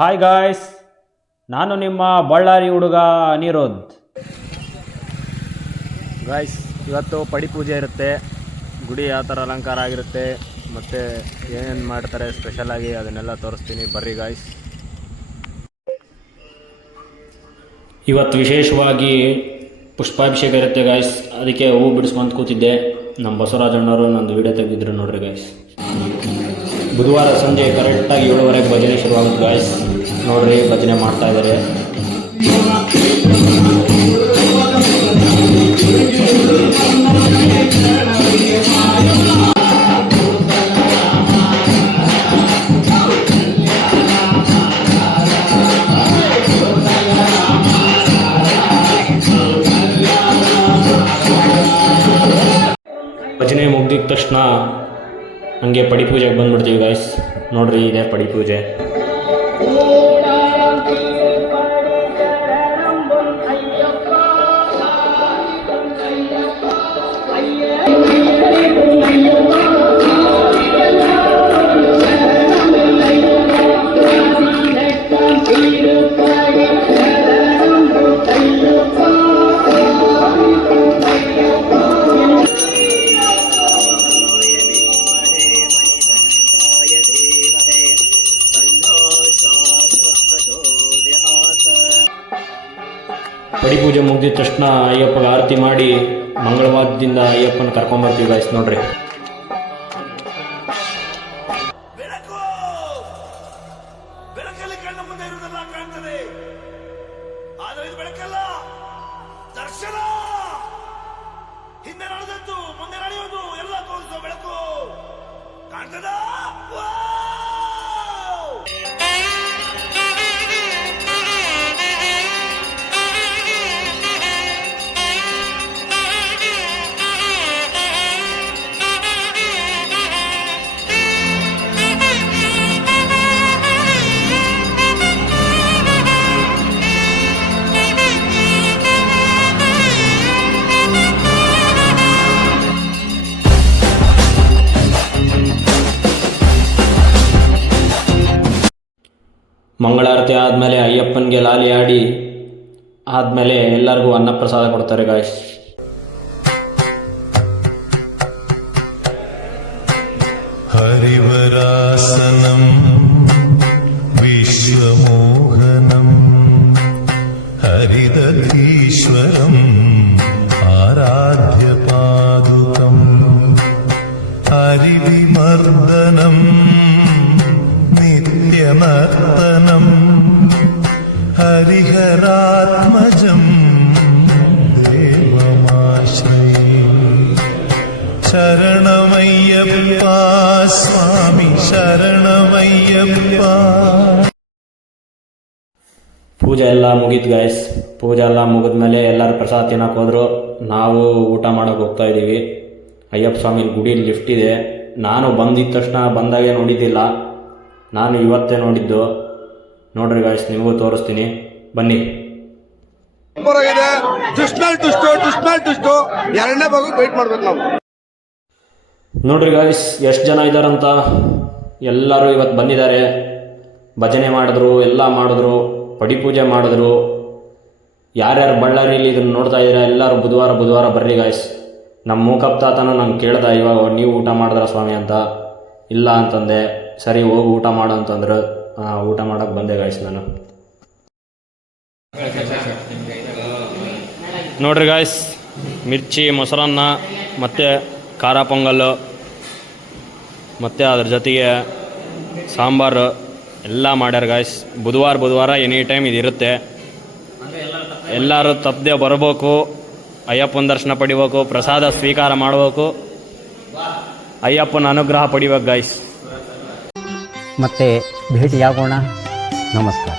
Hi guys, ನಾನು ನಿಮ್ಮ ಬಳ್ಳಾರಿ ಹುಡುಗ ಅನಿರುದ್ಧ್. ಗಾಯ್ಸ್, ಇವತ್ತು ಪಡಿಪೂಜೆ ಇರುತ್ತೆ. ಗುಡಿ ಯಾವ ಥರ ಅಲಂಕಾರ ಆಗಿರುತ್ತೆ ಮತ್ತು ಏನೇನು ಮಾಡ್ತಾರೆ ಸ್ಪೆಷಲಾಗಿ ಅದನ್ನೆಲ್ಲ ತೋರಿಸ್ತೀನಿ, ಬರ್ರಿ ಗಾಯ್ಸ್. ಇವತ್ತು ವಿಶೇಷವಾಗಿ ಪುಷ್ಪಾಭಿಷೇಕ ಇರುತ್ತೆ ಗಾಯ್ಸ್, ಅದಕ್ಕೆ ಹೂವು ಬಿಡಿಸ್ಕೊಂಡು ಕೂತಿದ್ದೆ. ನಮ್ಮ ಬಸವರಾಜಣ್ಣವರು ನಂದು ವಿಡಿಯೋ ತೆಗೆದಿದ್ರು ನೋಡ್ರಿ ಗಾಯ್ಸ್. ಬುಧವಾರ ಸಂಜೆ ಕರೆಕ್ಟಾಗಿ 7:30 ಭಜನೆ ಶುರುವಾಗುತ್ತೆ ಗಾಯ್ಸ್. ನೋಡ್ರಿ, ಭಜನೆ ಮಾಡ್ತಾ ಇದ್ದಾರೆ. ಭಜನೆ ಮುಗ್ದಿದ ತಕ್ಷಣ ಹಂಗೆ ಪಡಿಪೂಜೆಗೆ ಬಂದ್ಬಿಡ್ತೀವಿ ಗಾಯ್ಸ್. ನೋಡ್ರಿ, ಇದೆ ಪಡಿಪೂಜೆ. ಪಡಿಪೂಜೆ ಮುಗಿದ ತಕ್ಷಣ ಅಯ್ಯಪ್ಪಗೆ ಆರತಿ ಮಾಡಿ ಮಂಗಳವಾದ್ಯದಿಂದ ಅಯ್ಯಪ್ಪನ ಕರ್ಕೊಂಬರ್ತೀವಿ ಗಾಯ್ಸ್. ನೋಡ್ರಿ, ಬೆಳಕಲ್ಲಿ ಕಣ್ಣ ಮುಂದೆ ಇರುವುದೆಲ್ಲ ಕಾಣ್ತದೆ, ಆದರೆ ಇದು ಬೆಳಕಲ್ಲ, ದರ್ಶನ. ಹಿಂದೆ ನಡೆದದ್ದು ಮುಂದೆ ನಡೆಯುವುದು ಎಲ್ಲ ತೋರಿಸುವ ಬೆಳಕು ಕಾಣ್ತದ. ಮಂಗಳಾರತಿ ಆದಮೇಲೆ ಅಯ್ಯಪ್ಪನಿಗೆ ಲಾಲಿ ಆಡಿ ಆದಮೇಲೆ ಎಲ್ಲರಿಗೂ ಅನ್ನಪ್ರಸಾದ ಕೊಡ್ತಾರೆ ಗಾಯ್ಸ್. ಹರಿವರಾಸನಂ ವಿಶ್ವಮೋಹನಂ ಹರಿದಧೀಶ್ವರಂ ಆರಾಧ್ಯ ಪಾದುಕಂ ಹರಿವಿಮರ್ದನಂ ನಿತ್ಯನರ್ತನಂ ಹರಿಹರಾತ್ಮಜಂ ದೇವಮಾಶ್ರಯೇ. ಶರಣಮಯ್ಯಪ್ಪ ಸ್ವಾಮಿ ಶರಣಮಯ್ಯಪ್ಪ. ಪೂಜೆ ಎಲ್ಲ ಮುಗೀತು ಗಾಯ್ಸ್. ಪೂಜೆ ಎಲ್ಲ ಮುಗಿದ್ಮೇಲೆ ಎಲ್ಲರೂ ಪ್ರಸಾದ ತಿನ್ನಕ್ಕೆ ಹೋದ್ರು. ನಾವು ಊಟ ಮಾಡೋಕೆ ಹೋಗ್ತಾ ಇದ್ದೀವಿ. ಅಯ್ಯಪ್ಪ ಸ್ವಾಮಿ ಗುಡಿ ಲಿಫ್ಟ್ ಇದೆ. ನಾನು ಬಂದಿದ್ದ ತಕ್ಷಣ ಬಂದಾಗೆ ನೋಡಿದ್ದಿಲ್ಲ, ನಾನು ಇವತ್ತೇ ನೋಡಿದ್ದು. ನೋಡ್ರಿ ಗಾಯ್ಸ್, ನಿಮಗೂ ತೋರಿಸ್ತೀನಿ, ಬನ್ನಿ. ಎರಡನೇ ಭಾಗಕ್ಕೆ ವೇಟ್ ಮಾಡ್ಬೇಕು ನಾವು. ನೋಡ್ರಿ ಗಾಯ್ಸ್, ಎಷ್ಟು ಜನ ಇದ್ದಾರಂತ. ಎಲ್ಲರೂ ಇವತ್ತು ಬಂದಿದ್ದಾರೆ. ಭಜನೆ ಮಾಡಿದ್ರು, ಎಲ್ಲ ಮಾಡಿದ್ರು, ಪಡಿಪೂಜೆ ಮಾಡಿದ್ರು. ಯಾರ್ಯಾರು ಬಳ್ಳಾರಿಯಲ್ಲಿ ಇದನ್ನು ನೋಡ್ತಾ ಇದ್ದೀರಾ ಎಲ್ಲರೂ ಬುಧವಾರ ಬರ್ರಿ ಗಾಯ್ಸ್. ನಮ್ಮ ಮೂಕಪ್ಪ ತಾತನೂ ನಂಗೆ ಕೇಳ್ದ, ಇವಾಗ ನೀವು ಊಟ ಮಾಡಿದ್ರ ಸ್ವಾಮಿ ಅಂತ. ಇಲ್ಲ ಅಂತಂದೆ. ಸರಿ, ಹೋಗಿ ಊಟ ಮಾಡು ಅಂತಂದ್ರೆ ಊಟ ಮಾಡೋಕ್ಕೆ ಬಂದೆ ಗಾಯ್ಸ್ ನಾನು. ನೋಡ್ರಿ ಗಾಯ್ಸ್, ಮಿರ್ಚಿ, ಮೊಸರನ್ನ ಮತ್ತು ಖಾರ ಪೊಂಗಲ್ಲು ಮತ್ತು ಅದ್ರ ಜೊತೆಗೆ ಸಾಂಬಾರು ಎಲ್ಲ ಮಾಡ್ಯಾರ ಗಾಯ್ಸ್. ಬುಧವಾರ ಎನಿ ಟೈಮ್ ಇದಿರುತ್ತೆ. ಎಲ್ಲರೂ ತಪ್ಪದೆ ಬರಬೇಕು, ಅಯ್ಯಪ್ಪನ ದರ್ಶನ ಪಡಿಬೇಕು, ಪ್ರಸಾದ ಸ್ವೀಕಾರ ಮಾಡಬೇಕು, ಅಯ್ಯಪ್ಪನ ಅನುಗ್ರಹ ಪಡಿಬೇಕು ಗಾಯ್ಸ್. ಮತ್ತೆ ಭೇಟಿಯಾಗೋಣ. ನಮಸ್ಕಾರ.